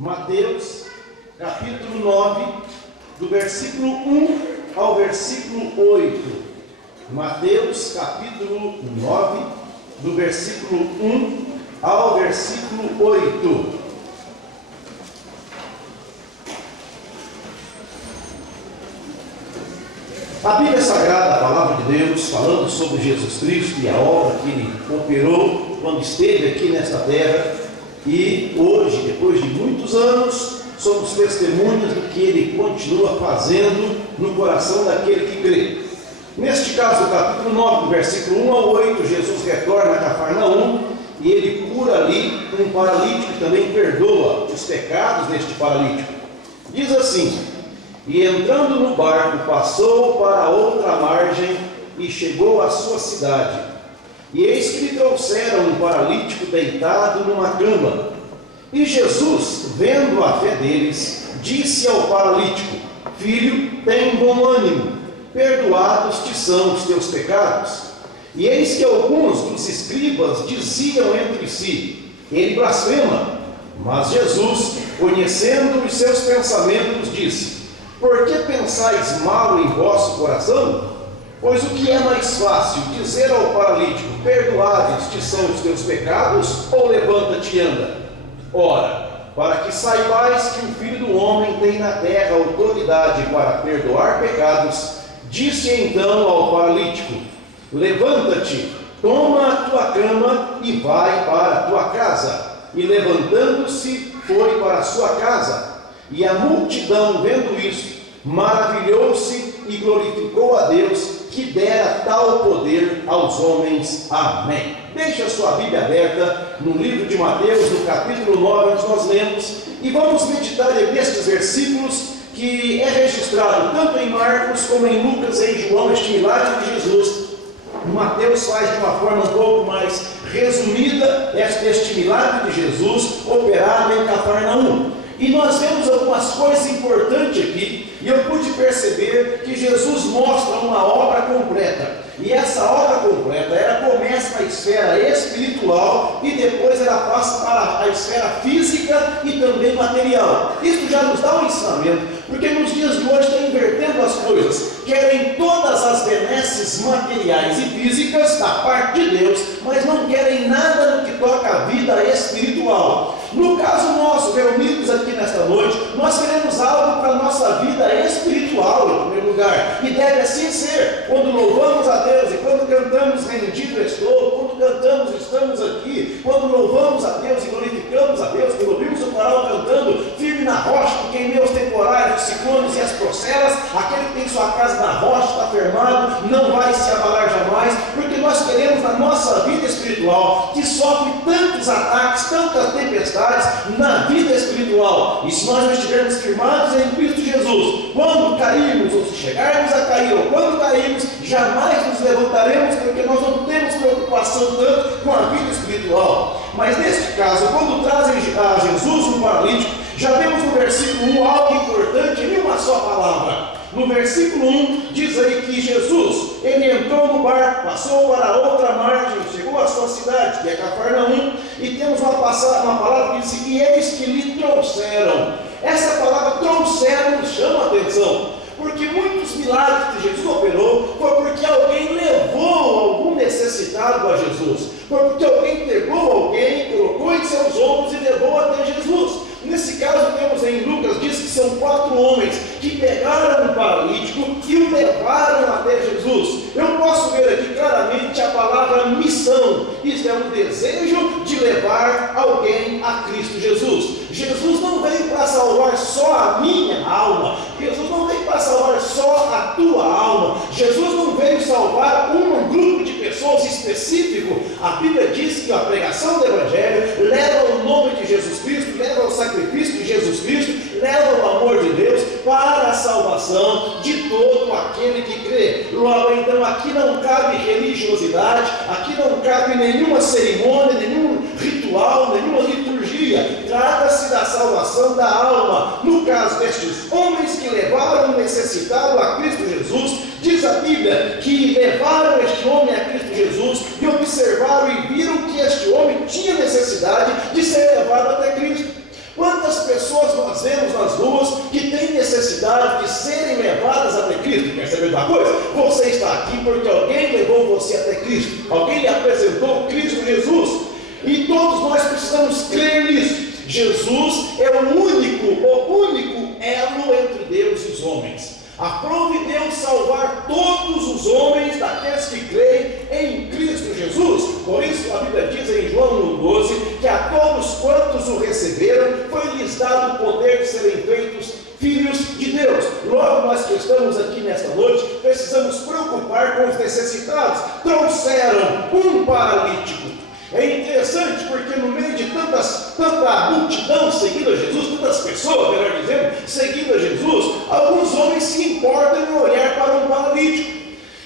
Mateus, capítulo 9, do versículo 1 ao versículo 8. Mateus, capítulo 9, do versículo 1 ao versículo 8. A Bíblia Sagrada, a Palavra de Deus, falando sobre Jesus Cristo e a obra que Ele operou quando esteve aqui nesta terra, e hoje, depois de muitos anos, somos testemunhas do que Ele continua fazendo no coração daquele que crê. Neste caso, do capítulo 9, do versículo 1 ao 8, Jesus retorna a Cafarnaum e Ele cura ali um paralítico e também perdoa os pecados deste paralítico. Diz assim: e entrando no barco, passou para outra margem e chegou à sua cidade. E eis que lhe trouxeram um paralítico deitado numa cama. E Jesus, vendo a fé deles, disse ao paralítico: filho, tem bom ânimo, perdoados te são os teus pecados. E eis que alguns dos escribas diziam entre si: ele blasfema. Mas Jesus, conhecendo os seus pensamentos, disse: por que pensais mal em vosso coração? Pois o que é mais fácil, dizer ao paralítico: perdoados te são os teus pecados, ou levanta-te e anda? Ora, para que saibais que o Filho do Homem tem na terra autoridade para perdoar pecados, disse então ao paralítico: levanta-te, toma a tua cama e vai para a tua casa. E levantando-se, foi para a sua casa. E a multidão, vendo isso, maravilhou-se e glorificou a Deus, que dera tal poder aos homens. Amém. Deixa a sua Bíblia aberta no livro de Mateus, no capítulo 9, onde nós lemos, e vamos meditar nestes versículos que é registrado tanto em Marcos como em Lucas e em João, este milagre de Jesus. Mateus faz de uma forma um pouco mais resumida este milagre de Jesus operado em Cafarnaum. E nós vemos algumas coisas importantes aqui, e eu pude perceber que Jesus mostra uma obra completa. E essa obra completa, ela começa na esfera espiritual e depois ela passa para a esfera física e também material. Isso já nos dá um ensinamento, porque nos dias de hoje está invertendo as coisas. Querem todas as benesses materiais e físicas da parte de Deus, mas não querem nada no que toca a vida espiritual. No caso nosso, reunidos aqui nesta noite, nós queremos algo para a nossa vida espiritual, em primeiro lugar, e deve assim ser. Quando louvamos a Deus e quando cantamos rendido estou, quando cantamos estamos aqui, quando louvamos a Deus e glorificamos a Deus, quando ouvimos o coral cantando firme na rocha, porque em meus temporais, os ciclones e as procelas, aquele que tem sua casa na rocha, está firmado, não vai se abalar jamais, porque nós queremos na nossa vida espiritual, que sofre tantos ataques, tantas tempestades na vida espiritual, e se nós não estivermos firmados em Cristo Jesus, quando cairmos, ou se chegarmos a cair, ou quando cairmos, jamais nos levantaremos, porque nós não temos preocupação tanto com a vida espiritual. Mas neste caso, quando trazem a Jesus um paralítico, já vemos no versículo 1 algo importante em uma só palavra. No versículo 1 diz aí que Jesus, ele entrou no barco, passou para outra margem, chegou à sua cidade, que é Cafarnaum, e temos uma palavra que diz: e eis que lhe trouxeram. Essa palavra trouxeram nos chama a atenção, porque muitos milagres que Jesus operou foi porque alguém levou algum necessitado a Jesus, foi porque alguém pegou alguém, colocou em seus ombros e levou até Jesus. Nesse caso temos em Lucas, diz que são 4 homens que pegaram um paralítico e o levaram até Jesus. Eu posso ver aqui claramente a palavra missão. Isso é um desejo de levar alguém a Cristo Jesus. Jesus não veio para salvar só a minha alma, Jesus não veio para salvar só a tua alma, Jesus não veio salvar um grupo de pessoas específico. A Bíblia diz que a pregação do Evangelho leva o nome de Jesus Cristo, leva o sacrifício de Jesus Cristo, leva o amor de Deus para a salvação de todo aquele que crê. Logo então, aqui não cabe religiosidade, aqui não cabe nenhuma cerimônia, nenhum ritual, nenhuma liturgia. Trata-se da salvação da alma. No caso destes homens que levaram o necessitado a Cristo Jesus, diz a Bíblia que levaram este homem a Cristo Jesus e observaram e viram que este homem tinha necessidade de ser levado até Cristo. Quantas pessoas necessidade de serem levadas até Cristo. Quer saber de uma coisa? Você está aqui porque alguém levou você até Cristo. Alguém lhe apresentou Cristo Jesus. E todos nós precisamos crer nisso. Jesus é o único elo entre Deus e os homens. Aprove Deus salvar todos os homens, daqueles que creem em Cristo Jesus. Por isso a Bíblia diz em João 1,12 que a todos quantos o receberam, foi-lhes dado o poder de serem feitos filhos de Deus. Logo, nós que estamos aqui nesta noite, precisamos preocupar com os necessitados. Trouxeram um paralítico. É interessante porque no meio de tanta multidão seguindo a Jesus, tantas pessoas, melhor dizendo, seguindo a Jesus, alguns homens se importam em olhar para um paralítico.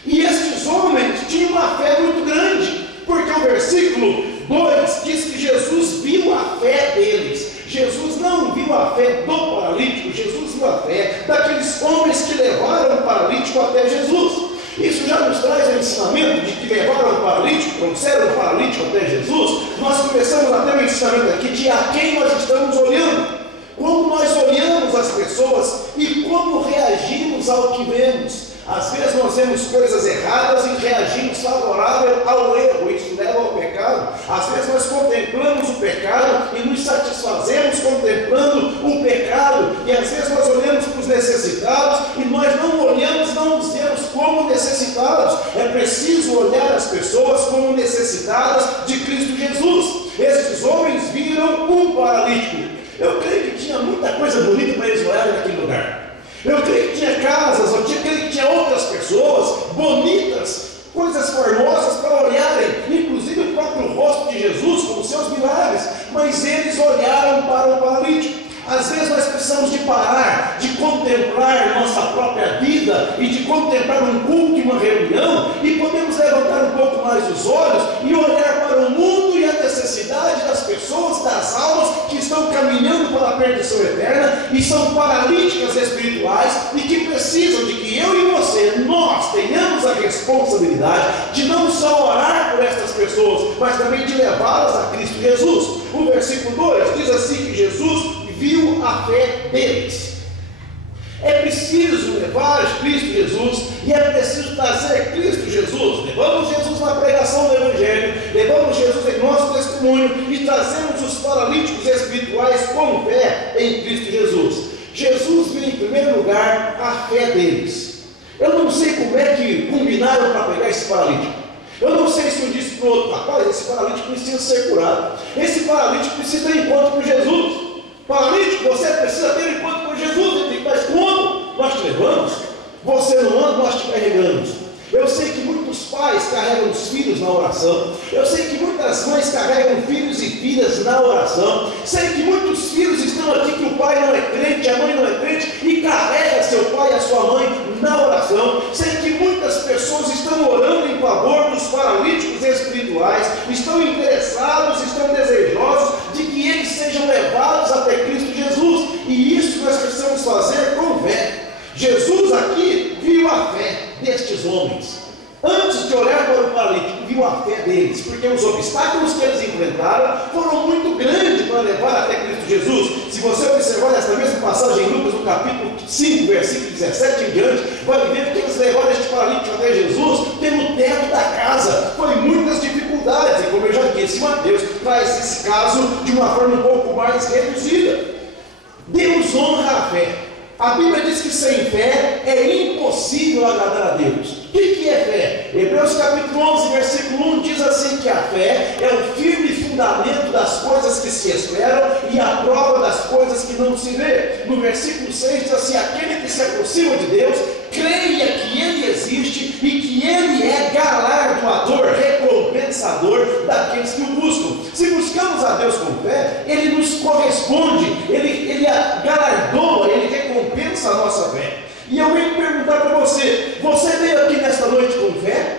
E estes homens tinham uma fé muito grande, porque o versículo 2 diz que Jesus viu a fé deles. Jesus não viu a fé do paralítico, Jesus viu a fé daqueles homens que levaram o paralítico até Jesus. Isso já nos traz o ensinamento de que levaram o paralítico, trouxeram o paralítico até Jesus. Nós começamos a ter um ensinamento aqui de a quem nós estamos olhando, como nós olhamos as pessoas e como reagimos ao que vemos. Às vezes nós vemos coisas erradas e reagimos favorável ao erro, isso leva ao pecado. Às vezes nós contemplamos o pecado e nos satisfazemos contemplando o pecado, e às vezes nós olhamos para os necessitados e nós não olhamos, não nos vemos como necessitados. É preciso olhar as pessoas como necessitadas de Cristo Jesus. Esses homens viram um paralítico. Eu creio que tinha muita coisa bonita para eles olharem naquele lugar. Eu creio que tinha casas, eu creio que tinha outras pessoas bonitas, coisas formosas para olharem, inclusive o próprio rosto de Jesus com os seus milagres, mas eles olharam para o paralítico. Às vezes nós precisamos de parar, de contemplar nossa própria vida e de contemplar um culto e uma reunião, e podemos levantar um pouco mais os olhos e olhar para o mundo e a necessidade das pessoas, das almas que estão caminhando para a perdição eterna e são paralíticas espirituais e que precisam de que eu e você, nós tenhamos a responsabilidade de não só orar por estas pessoas, mas também de levá-las a Cristo Jesus. O versículo 2 diz assim que Jesus viu a fé deles. É preciso levar Cristo Jesus e é preciso trazer Cristo Jesus. Levamos Jesus na pregação do Evangelho, levamos Jesus em nosso testemunho e trazemos os paralíticos espirituais com fé em Cristo Jesus. Jesus viu em primeiro lugar a fé deles. Eu não sei como é que combinaram para pegar esse paralítico. Eu não sei se eu disse para o outro: rapaz, esse paralítico precisa ser curado, esse paralítico precisa ter encontro com Jesus. Paralítico, você precisa ter encontro com Jesus. Mas como? Nós te levamos. Você não anda, nós te carregamos. Eu sei que muitos pais carregam os filhos na oração. Eu sei que muitas mães carregam filhos e filhas na oração. Sei que muitos filhos estão aqui que o pai não é crente, a mãe não é crente, e carrega seu pai e a sua mãe na oração. Sei que muitas pessoas estão orando em favor dos paralíticos espirituais, estão interessados, estão desejosos de que eles sejam levados até Cristo Jesus. E isso nós precisamos fazer com fé. Jesus aqui viu a fé destes homens. Antes de olhar para o paralítico, viu a fé deles, porque os obstáculos que eles enfrentaram foram muito grandes para levar até Cristo Jesus. Se você observar nesta mesma passagem em Lucas, no capítulo 5, versículo 17 em diante, vai ver que eles levaram este paralítico até Jesus pelo teto da casa. Foi muitas dificuldades, e como eu já disse, Mateus traz esse caso de uma forma um pouco mais reduzida. Deus honra a fé. A Bíblia diz que sem fé é impossível agradar a Deus. O que é fé? Hebreus capítulo 11, versículo 1 diz assim que a fé é o firme fundamento das coisas que se esperam e a prova das coisas que não se vê. No versículo 6 diz assim: aquele que se aproxima de Deus, creia que Ele existe e que Ele é galardoador, recompensador daqueles que o buscam. Se buscamos a Deus com fé, Ele nos corresponde, Ele galardoa, Ele recompensa a nossa fé. E eu venho perguntar para você: você veio aqui nesta noite com fé?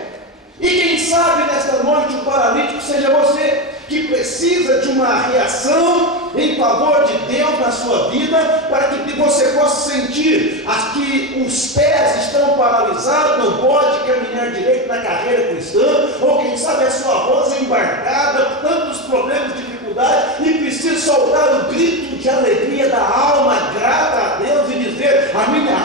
E quem sabe nesta noite o paralítico seja você, que precisa de uma reação em favor de Deus na sua vida, para que você possa sentir que os pés estão paralisados, não pode caminhar direito na carreira cristã, ou quem sabe a sua voz é embarcada, tantos problemas, dificuldades, e precisa soltar o grito de alegria da alma, grata a Deus, e dizer: a minha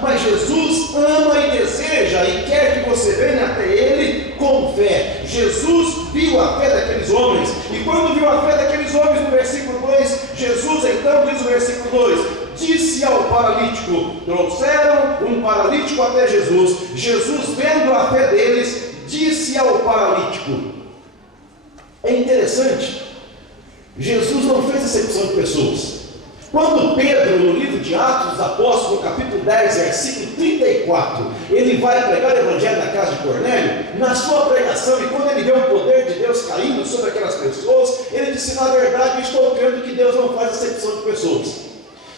mas Jesus ama e deseja e quer que você venha até Ele com fé. Jesus viu a fé daqueles homens, e quando viu a fé daqueles homens, no versículo 2, Jesus então diz no versículo 2, disse ao paralítico, trouxeram um paralítico até Jesus. Jesus, vendo a fé deles, disse ao paralítico. É interessante, Jesus não fez acepção de pessoas. Quando Pedro, no livro de Atos dos Apóstolos, no capítulo 10, versículo 34, ele vai pregar o evangelho na casa de Cornélio, na sua pregação, e quando ele vê o poder de Deus caindo sobre aquelas pessoas, ele disse, na verdade, estou crendo que Deus não faz acepção de pessoas.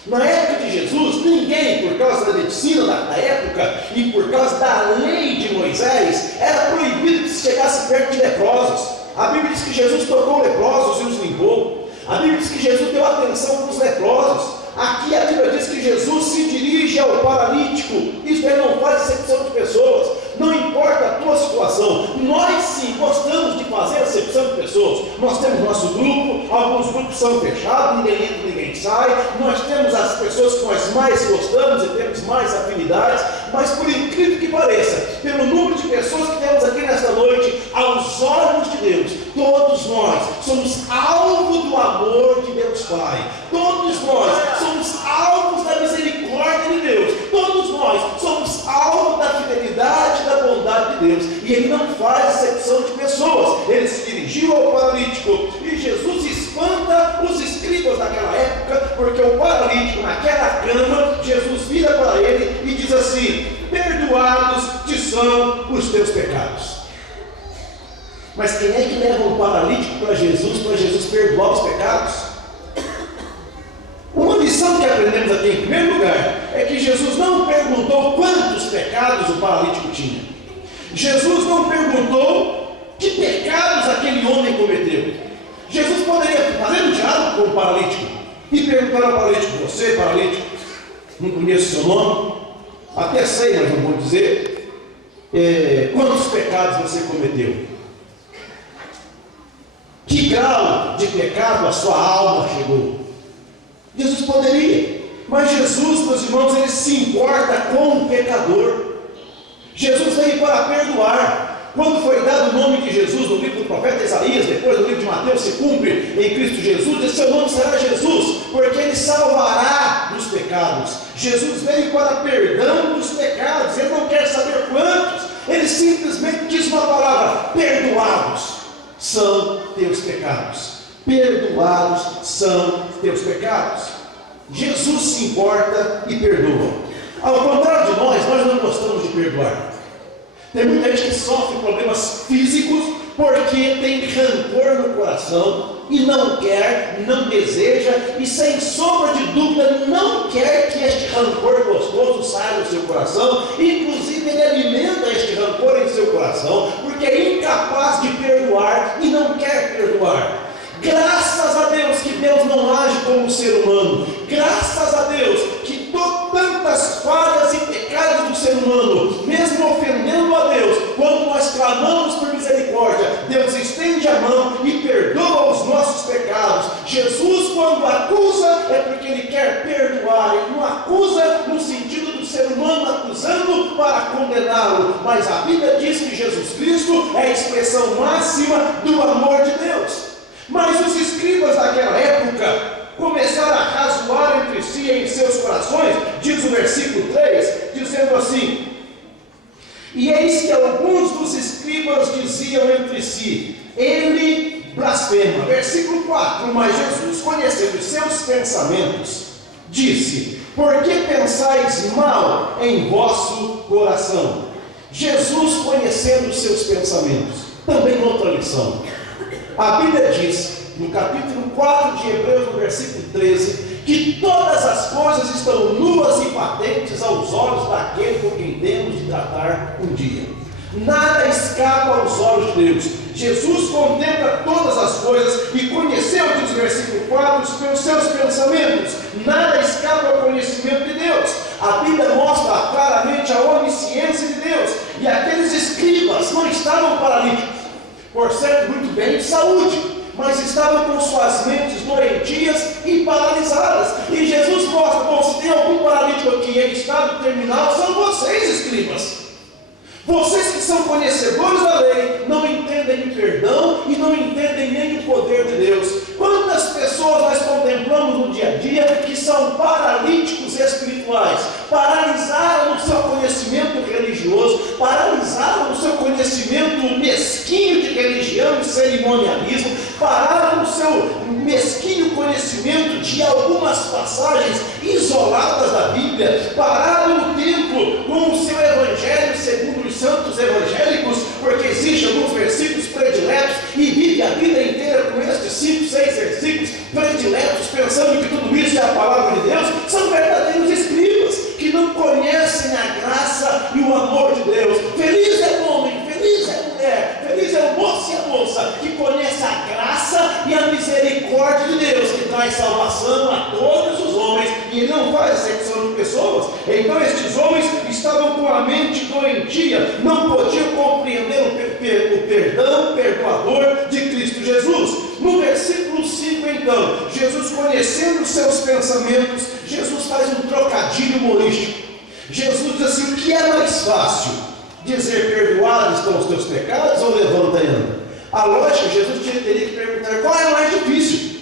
Na época de Jesus, ninguém, por causa da medicina da época e por causa da lei de Moisés, era proibido que se chegasse perto de leprosos. A Bíblia diz que Jesus tocou leprosos e os limpou. A Bíblia diz que Jesus deu atenção para os leprosos. Aqui a Bíblia diz que Jesus se dirige ao paralítico. Isso aí não faz acepção de pessoas. Não importa a tua situação, nós sim gostamos de fazer acepção de pessoas. Nós temos nosso grupo, alguns grupos são fechados, ninguém entra, ninguém sai. Nós temos as pessoas que nós mais gostamos e temos mais afinidades, mas por incrível que pareça, pelo número de pessoas que temos aqui nesta noite, aos olhos de Deus, todos nós somos alvo do amor de Deus Pai. Todos nós somos alvos da misericórdia de Deus. Todos nós somos alvo da fidelidade, da bondade de Deus. E Ele não faz acepção de pessoas. Ele se dirigiu ao paralítico e Jesus espanta os escribas daquela época, porque o paralítico naquela cama, Jesus vira para ele e diz assim: perdoados te são os teus pecados. Mas quem é que leva um paralítico para Jesus perdoar os pecados? Uma lição que aprendemos aqui em primeiro lugar é que Jesus não perguntou quantos pecados o paralítico tinha. Jesus não perguntou que pecados aquele homem cometeu. Jesus poderia fazer um diálogo com o paralítico e perguntar ao paralítico: você, paralítico, não conheço seu nome, até sei, mas não vou dizer, quantos pecados você cometeu? Que grau de pecado a sua alma chegou? Jesus poderia, mas Jesus, meus irmãos, ele se importa com o pecador. Jesus veio para perdoar. Quando foi dado o nome de Jesus no livro do profeta Isaías, depois no livro de Mateus se cumpre em Cristo Jesus, e seu nome será Jesus, porque Ele salvará dos pecados. Jesus veio para perdão dos pecados. Ele não quer saber quantos, Ele simplesmente diz uma palavra: perdoados são teus pecados. Perdoados são teus pecados. Jesus se importa e perdoa. Ao contrário de nós não gostamos de perdoar. Tem muita gente que sofre problemas físicos porque tem rancor no coração e não quer, não deseja e sem sombra de dúvida não quer que este rancor gostoso saia do seu coração. Inclusive ele alimenta este rancor em seu coração porque é incapaz de perdoar e não quer perdoar. Graças a Deus que Deus não age como um ser humano. Graças a Deus que tantas falhas e pecados do ser humano, mesmo ofendendo a Deus, quando nós clamamos por misericórdia, Deus estende a mão e perdoa os nossos pecados. Jesus, quando acusa, é porque Ele quer perdoar. Ele não acusa no sentido do ser humano acusando para condená-lo, mas a Bíblia diz que Jesus Cristo é a expressão máxima do amor de Deus. Mas os escribas daquela época começaram a razoar entre si em seus corações, diz o versículo 3, dizendo assim: e eis que alguns dos escribas diziam entre si: ele blasfema. Versículo 4, mas Jesus, conhecendo os seus pensamentos, disse: por que pensais mal em vosso coração? Jesus, conhecendo os seus pensamentos. Também outra lição. A Bíblia diz, no capítulo 4 de Hebreus, no versículo 13, que todas as coisas estão nuas e patentes aos olhos daquele com quem temos de tratar um dia. Nada escapa aos olhos de Deus. Jesus contempla todas as coisas e conheceu, diz o versículo 4, pelos seus pensamentos. Nada escapa ao conhecimento de Deus. A Bíblia mostra claramente a onisciência de Deus. E aqueles escribas não estavam paralíticos, por certo, muito bem de saúde, mas estavam com suas mentes doentias e paralisadas. E Jesus mostra: bom, se tem algum paralítico aqui em estado terminal, são vocês, escribas. Vocês que são conhecedores da lei, não entendem o perdão e não entendem nem o poder de Deus. Quantas pessoas nós contemplamos no dia a dia que são paralíticos espirituais, paralisaram no seu conhecimento religioso, paralisaram no seu conhecimento mesquinho de religião e cerimonialismo, pararam no seu mesquinho conhecimento de algumas passagens isoladas da Bíblia, pararam no tempo com o seu evangelho segundo os santos evangélicos, porque existem alguns versículos prediletos, e vive a vida inteira com estes 5, 6 versículos prediletos, pensando que tudo isso é a palavra de Deus. São verdadeiros escribas que não conhecem a graça e o amor de Deus. Feliz é o homem, feliz é a mulher, feliz é o moço e a moça que conhece a graça e a misericórdia de Deus, que traz salvação a todos os homens, e Ele não faz exceção de pessoas. Então estes homens estavam com a mente doentia, não podiam compreender o perdão perdoador de Cristo Jesus. No versículo 5, então, Jesus, conhecendo os seus pensamentos, Jesus faz um trocadilho humorístico. Jesus diz assim: o que é mais fácil? Dizer: perdoados estão os teus pecados, ou levanta e anda? A lógica, Jesus teria que perguntar qual é mais difícil.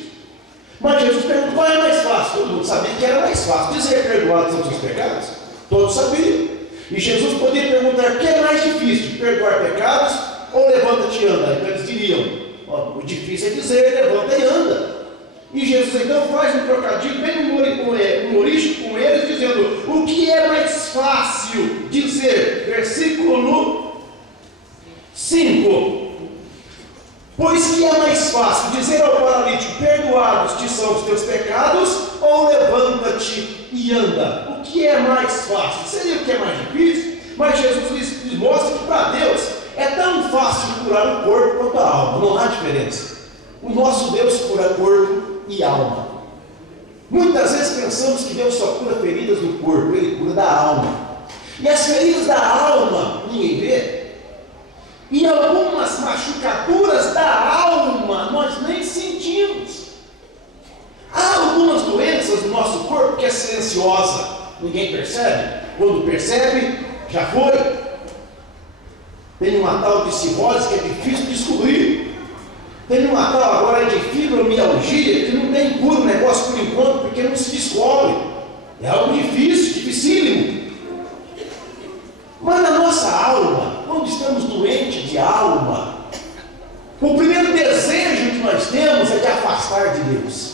Mas Jesus pergunta qual é mais fácil. Todo mundo sabia que era mais fácil dizer: perdoados são os teus pecados. Todos sabiam. E Jesus poderia perguntar: o que é mais difícil? Perdoar pecados ou levanta-te e anda? Então eles diriam: o difícil é dizer levanta e anda. E Jesus então faz um trocadilho bem humorístico com eles, dizendo: o que é mais fácil dizer? Versículo 5: pois que é mais fácil dizer ao paralítico: perdoados te são os teus pecados, ou levanta-te e anda? O que é mais fácil? Seria o que é mais difícil? Mas Jesus lhes mostra que para Deus é tão fácil curar o corpo quanto a alma, não há diferença. O nosso Deus cura corpo e alma. Muitas vezes pensamos que Deus só cura feridas do corpo, Ele cura da alma. E as feridas da alma ninguém vê. E algumas machucaduras da alma nós nem sentimos. Há algumas doenças no nosso corpo que é silenciosa, ninguém percebe. Quando percebe, já foi. Tem uma tal de cirrose que é difícil de descobrir. Tem uma tal agora de fibromialgia que não tem cura o negócio por enquanto, porque não se descobre. É algo difícil, dificílimo. Mas na nossa alma, quando estamos doentes de alma, o primeiro desejo que nós temos é de afastar de Deus.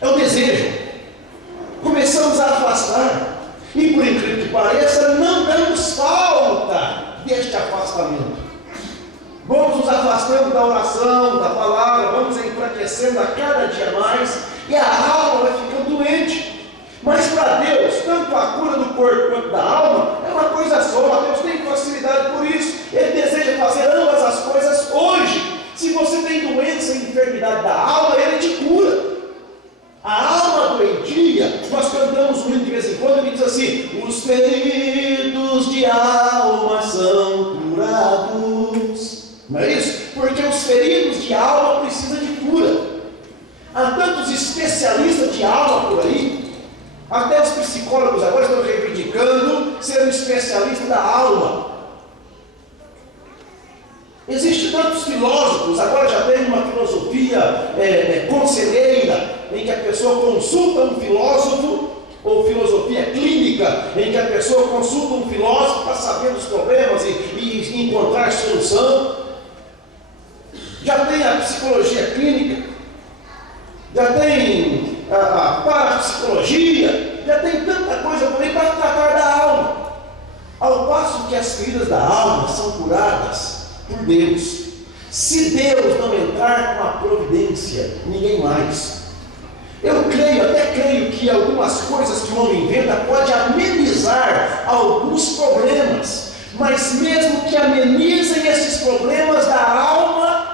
É o desejo. Começamos a afastar. E por incrível que pareça, não damos falta deste afastamento. Vamos nos afastando da oração, da palavra, vamos enfraquecendo a cada dia mais, e a alma vai ficando doente. Mas para Deus, tanto a cura do corpo quanto da alma é uma coisa só. Deus tem facilidade por isso. Ele deseja fazer ambas as coisas hoje. Se você tem doença e enfermidade da alma, Ele te cura. A alma doentia, nós cantamos muito de vez em quando, ele diz assim: os feridos de alma são curados. Não é isso? Porque os feridos de alma precisam de cura. Há tantos especialistas de alma por aí. Até os psicólogos agora estão reivindicando ser um especialista da alma. Existem tantos filósofos, agora já tem uma filosofia conselheira, em que a pessoa consulta um filósofo, ou filosofia clínica, em que a pessoa consulta um filósofo para saber dos problemas e encontrar solução. Já tem a psicologia clínica, já tem a parapsicologia, já tem tanta coisa por aí para tratar da alma. Ao passo que as feridas da alma são curadas por Deus. Se Deus não entrar com a providência, ninguém mais. Eu até creio que algumas coisas que o homem inventa pode amenizar alguns problemas, mas mesmo que amenizem esses problemas da alma,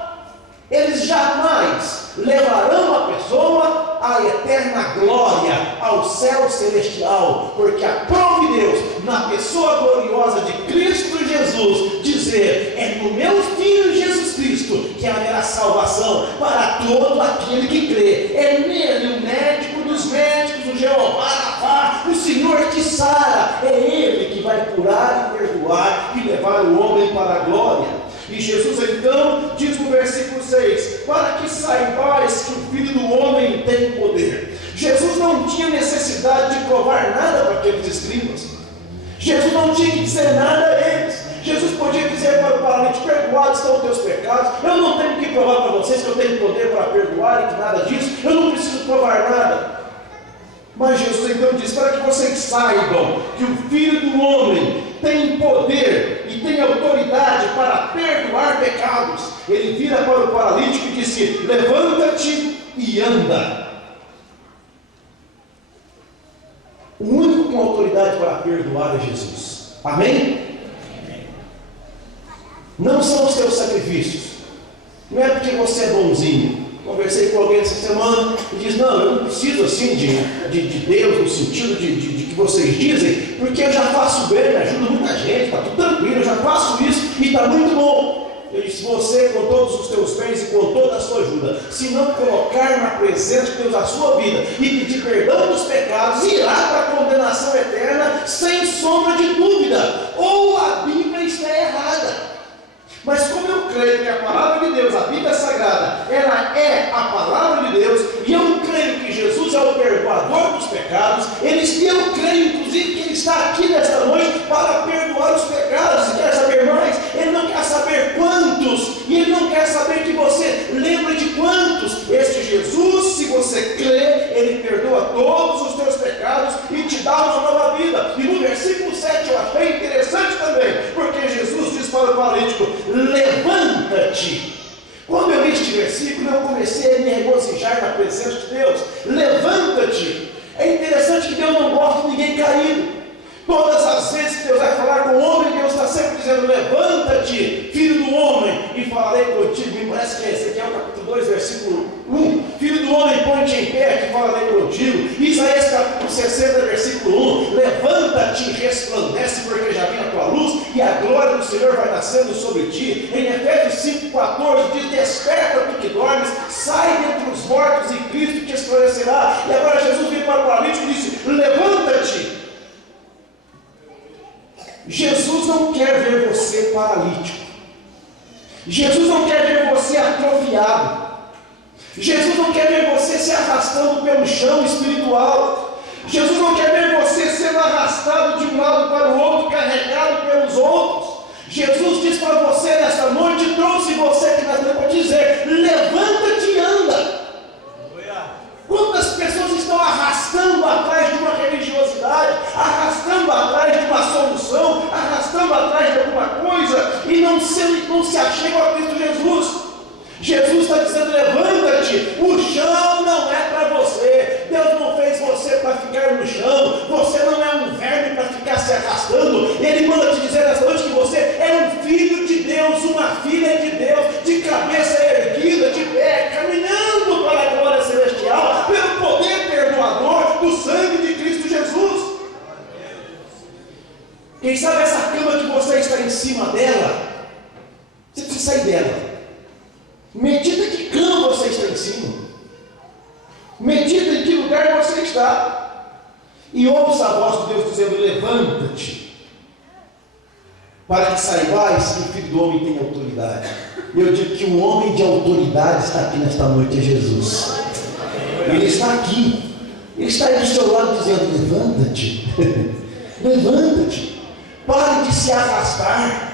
eles jamais levarão a pessoa à eterna glória, ao céu celestial, porque aprove Deus, na pessoa gloriosa de Cristo Jesus, dizer: é no meu Filho Jesus Cristo que haverá salvação para todo aquele que crê. É nele o médico dos médicos, o Jeová Rapá, o Senhor que sara. É ele que vai curar e perdoar e levar o homem para a glória. E Jesus então diz no versículo 6: para que saibais que o Filho do Homem tem poder. Jesus não tinha necessidade de provar nada para aqueles escribas. Jesus não tinha que dizer nada a eles. Jesus podia dizer para o paralítico: perdoados estão os teus pecados. Eu não tenho que provar para vocês que eu tenho poder para perdoar e que nada disso. Eu não preciso provar nada. Mas Jesus então diz: para que vocês saibam que o Filho do Homem tem poder e tem autoridade para perdoar pecados. Ele vira para o paralítico e disse: levanta-te e anda. O único com autoridade para perdoar é Jesus. Amém? Não são os teus sacrifícios. Não é porque você é bonzinho. Conversei com alguém essa semana e diz: não, eu não preciso assim de Deus no sentido de que vocês dizem, porque eu já faço bem, me ajuda muita gente, está tudo tranquilo, eu já faço isso e está muito bom. Eu disse: você, com todos os teus bens e com toda a sua ajuda, se não colocar na presença de Deus a sua vida e pedir perdão dos pecados, irá para a condenação eterna, sem sombra de dúvida. Ou a Bíblia está errada. Mas como eu creio que a palavra de Deus, a Bíblia Sagrada, ela é a palavra de Deus, e eu creio que Jesus é o perdoador dos pecados, eu creio inclusive que Ele está aqui nesta noite para perdoar os pecados. E quer saber mais? Ele não quer saber quantos, e Ele não quer saber que você lembre de quantos. Este Jesus, se você crê, Ele perdoa todos os teus pecados e te dá uma nova vida. E no versículo 7 eu achei interessante também, porque Jesus diz para o paralítico: levanta-te. Quando eu li este versículo, eu comecei a me regozijar na presença de Deus. Levanta-te. É interessante que Deus não gosta de ninguém caído. Todas as vezes que Deus vai falar com o homem, Deus está sempre dizendo: levanta-te, filho do homem, e falarei contigo. Me parece que esse aqui é o capítulo 2, versículo 1. Filho do homem, põe-te em pé, que falarei contigo. Isaías capítulo 60, versículo 1. Levanta-te e resplandece, porque já vem a tua luz, e a glória do Senhor vai nascendo sobre ti. Em Efésios 5,14 diz: desperta tu que dormes, sai dentre os mortos e Cristo te esclarecerá. E agora Jesus veio para o paralítico e disse: levanta-te. Jesus não quer ver você paralítico. Jesus não quer ver você atrofiado. Jesus não quer ver você se arrastando pelo chão espiritual. Jesus não quer ver você sendo arrastado de um lado para o outro, carregado pelos outros. Jesus diz para você nesta noite, trouxe você aqui na terra para dizer: levanta-te e anda. Quantas pessoas estão arrastando atrás de uma religiosidade, arrastando atrás de uma solução, arrastando atrás de alguma coisa e não se achegam a Cristo Jesus? Jesus está dizendo: levanta-te. O chão não é para você. Deus não fez você para ficar no chão. Você não é um verme para ficar se arrastando. Ele manda te dizer nesta noite que você é um filho de Deus, uma filha de Deus, de cabeça erguida, de pé, caminhando para a glória celestial, pelo poder perdoador do sangue de Cristo Jesus. Quem sabe essa cama que você está em cima dela, você precisa sair dela. Medita que cama você está em cima. Medita em que lugar você está. E ouça a voz de Deus dizendo: levanta-te, para que saibais que o Filho do Homem tem autoridade. E eu digo que um homem de autoridade está aqui nesta noite, é Jesus. Ele está aqui. Ele está aí do seu lado dizendo: levanta-te. Levanta-te. Pare de se arrastar.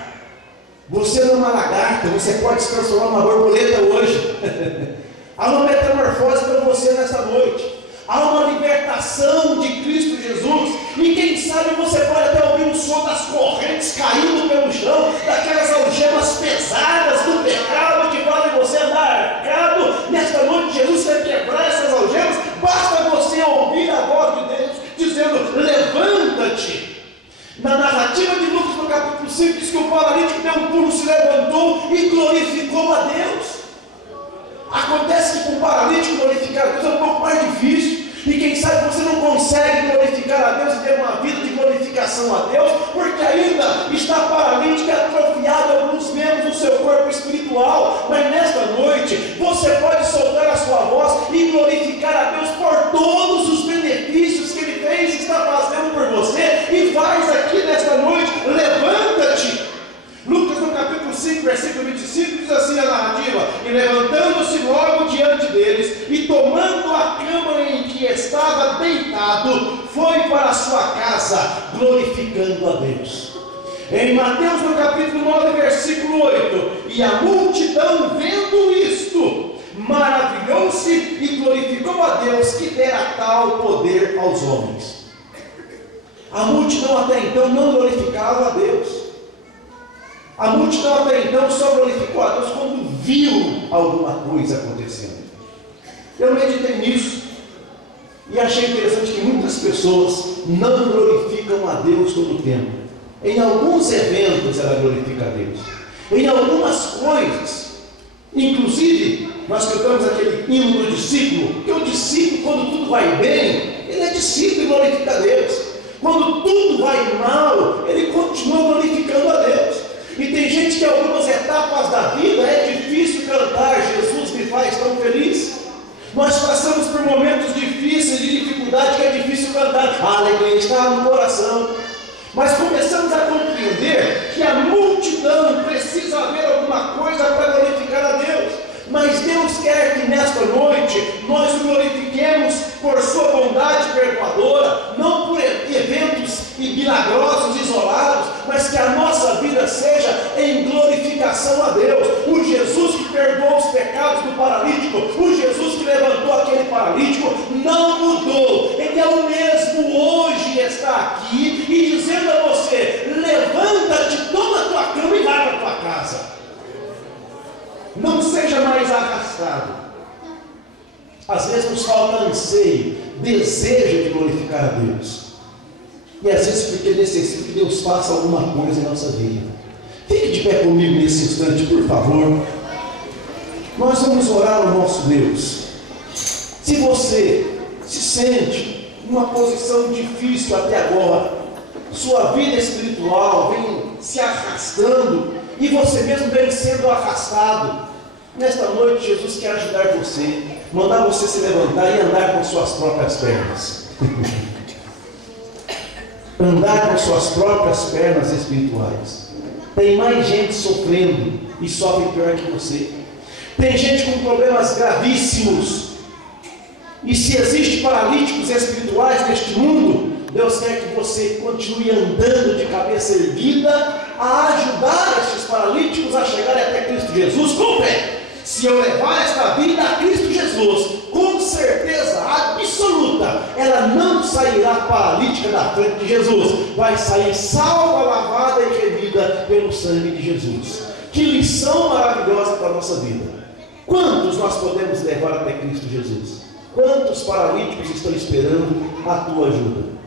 Você não é uma lagarta, você pode se transformar numa borboleta hoje. Há uma metamorfose para você nesta noite. Há uma libertação de Cristo Jesus. E quem sabe você pode até ouvir o som das correntes caindo pelo chão, daquelas algemas pesadas do pecado que fazem você andar arcado. Nesta noite Jesus quer quebrar essas algemas. Basta você ouvir a voz de Deus dizendo: levanta-te. Na narrativa de Lucas, no capítulo 5, diz que o paralítico deu um pulo, se levantou e glorificou a Deus. Acontece que com o paralítico glorificar a Deus é um pouco mais difícil. E quem sabe você não consegue glorificar a Deus e ter uma vida de glorificação a Deus, porque ainda está paralítico e atrofiado alguns membros do seu corpo espiritual. Mas nesta noite você pode soltar a sua voz e glorificar a Deus por todos os benefícios que Ele fez e está fazendo por você. E faz aqui nesta noite, levanta-te. Lucas no capítulo 5, versículo 25, diz assim a narrativa: e levantando-se logo diante deles, e tomando a cama em que estava deitado, foi para a sua casa, glorificando a Deus. Em Mateus no capítulo 9, versículo 8, e a multidão vendo isto, maravilhou-se e glorificou a Deus que dera tal poder aos homens. A multidão até então não glorificava a Deus. A multidão até então só glorificou a Deus quando viu alguma coisa acontecendo. Eu meditei nisso e achei interessante que muitas pessoas não glorificam a Deus todo o tempo. Em alguns eventos ela glorifica a Deus, em algumas coisas. Inclusive, nós cantamos aquele hino do discípulo, que o discípulo, quando tudo vai bem, ele é discípulo e glorifica a Deus. Quando tudo vai mal, ele continua glorificando a Deus. E tem gente que em algumas etapas da vida é difícil cantar Jesus me faz tão feliz. Nós passamos por momentos difíceis, de dificuldade, que é difícil cantar. A alegria está no coração. Mas começamos a compreender que a multidão precisa haver alguma coisa para glorificar a Deus. Mas Deus quer que nesta noite nós o glorifiquemos por sua bondade perdoadora, não por eventos milagrosos isolados, mas que a nossa vida seja em glorificação a Deus. O Jesus que perdoou os pecados do paralítico, o Jesus que levantou aquele paralítico, não mudou. Ele é o mesmo hoje, está aqui e dizendo a você: levanta-te, toma a tua cama e vai para a tua casa. Não seja mais arrastado. Às vezes nos falta anseio, desejo de glorificar a Deus. E às vezes porque necessita que Deus faça alguma coisa em nossa vida. Fique de pé comigo nesse instante, por favor. Nós vamos orar ao nosso Deus. Se você se sente numa posição difícil até agora, sua vida espiritual vem se arrastando e você mesmo vem sendo arrastado, nesta noite Jesus quer ajudar você, mandar você se levantar e andar com suas próprias pernas. Andar com suas próprias pernas espirituais. Tem mais gente sofrendo e sofre pior que você. Tem gente com problemas gravíssimos. E se existem paralíticos espirituais neste mundo, Deus quer que você continue andando de cabeça erguida a ajudar estes paralíticos a chegarem até Cristo Jesus com fé. Se eu levar esta vida a Cristo Jesus, com certeza absoluta, ela não sairá paralítica da frente de Jesus, vai sair salva, lavada e remida pelo sangue de Jesus. Que lição maravilhosa para a nossa vida. Quantos nós podemos levar até Cristo Jesus? Quantos paralíticos estão esperando a tua ajuda?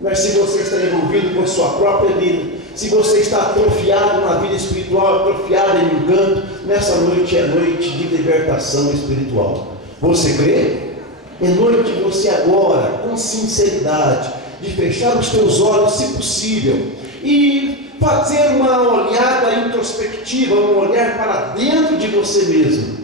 Mas se você está envolvido com a sua própria vida, se você está atrofiado na vida espiritual, atrofiado em um canto, nessa noite é noite de libertação espiritual. Você crê? É noite de você agora, com sinceridade, de fechar os teus olhos, se possível, e fazer uma olhada introspectiva, um olhar para dentro de você mesmo.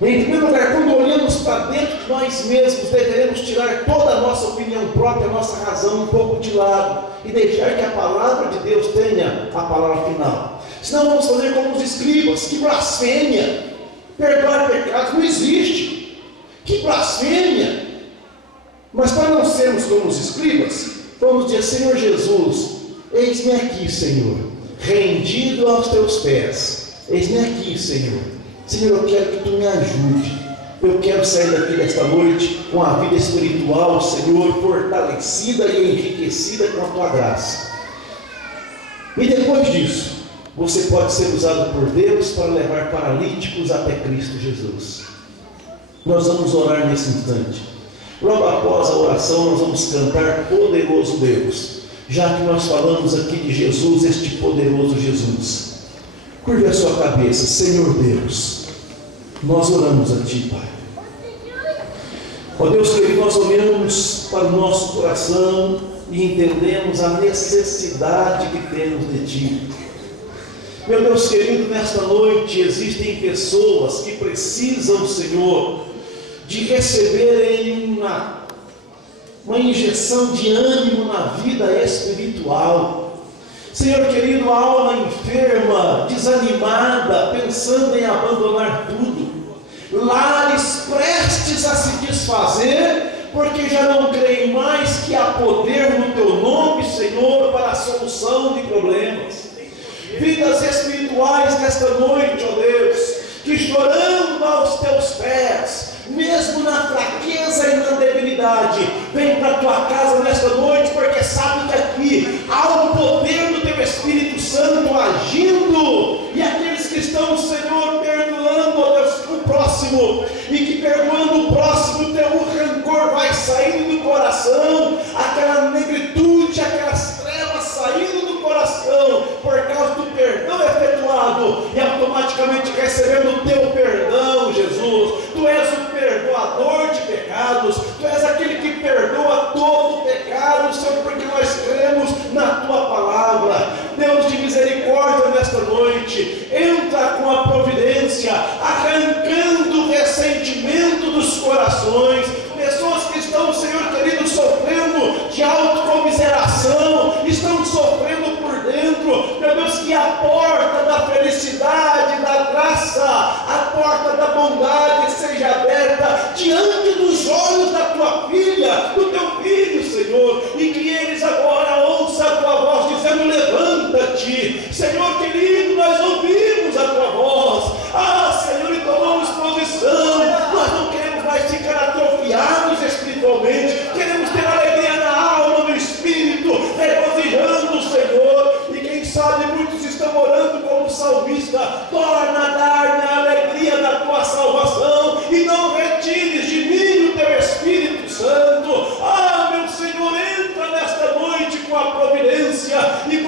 Em primeiro lugar, quando olhamos para dentro de nós mesmos, deveremos tirar toda a nossa opinião própria, a nossa razão um pouco de lado e deixar que a palavra de Deus tenha a palavra final. Senão vamos fazer como os escribas, que blasfêmia, perdoar pecados não existe, que blasfêmia. Mas para não sermos como os escribas, vamos dizer: Senhor Jesus, eis-me aqui, Senhor, rendido aos teus pés, eis-me aqui, Senhor. Senhor, eu quero que tu me ajude. Eu quero sair daqui desta noite com a vida espiritual, Senhor, fortalecida e enriquecida com a tua graça. E depois disso, você pode ser usado por Deus para levar paralíticos até Cristo Jesus. Nós vamos orar nesse instante. Logo após a oração, nós vamos cantar Poderoso Deus, já que nós falamos aqui de Jesus, este poderoso Jesus. Curve a sua cabeça. Senhor Deus, nós oramos a Ti, Pai. Ó Deus querido, nós olhamos para o nosso coração e entendemos a necessidade que temos de Ti. Meu Deus querido, nesta noite existem pessoas que precisam, Senhor, de receberem uma injeção de ânimo na vida espiritual. Senhor querido, a alma enferma, desanimada, pensando em abandonar tudo, lares prestes a se desfazer, porque já não creem mais que há poder no Teu nome, Senhor, para a solução de problemas. Vidas espirituais nesta noite, ó Deus, que chorando aos Teus pés, mesmo na fraqueza e na debilidade, vem para a Tua casa nesta noite, porque sabe que aqui há o poder do Teu Espírito Santo agindo, e aqueles que estão, Senhor, perdoando, ó Deus, o próximo, e que perdoando o próximo, teu rancor vai saindo do coração, aquela negritude, aquelas trevas saindo do coração, por causa do perdão efetuado, e automaticamente recebendo o Teu perdão, Jesus. Tu és o perdoador de pecados, Tu és aquele que perdoa todo pecado, Senhor, porque nós cremos na Tua palavra. Deus de misericórdia nesta noite, entra com a providência, arrancando o ressentimento dos corações, pessoas que estão, Senhor querido, sofrendo de autocomiseração, estão sofrendo por dentro, meu Deus, que a porta da felicidade, da graça, a porta da bondade seja aberta diante dos olhos da Tua filha, do Teu filho, Senhor, e que eles agora ouçam a Tua voz dizendo: levanta-te. Senhor querido, nós ouvimos a Tua voz, Senhor, e tomamos posição. Nós não queremos mais ficar atrofiados espiritualmente, queremos ter alegria na alma, no espírito, regozijando o Senhor. E quem sabe muitos estão orando como salmista: torna a dar-me a alegria da Tua salvação, e não retires de mim o Teu Espírito Santo. Meu Senhor, entra nesta noite com a providência e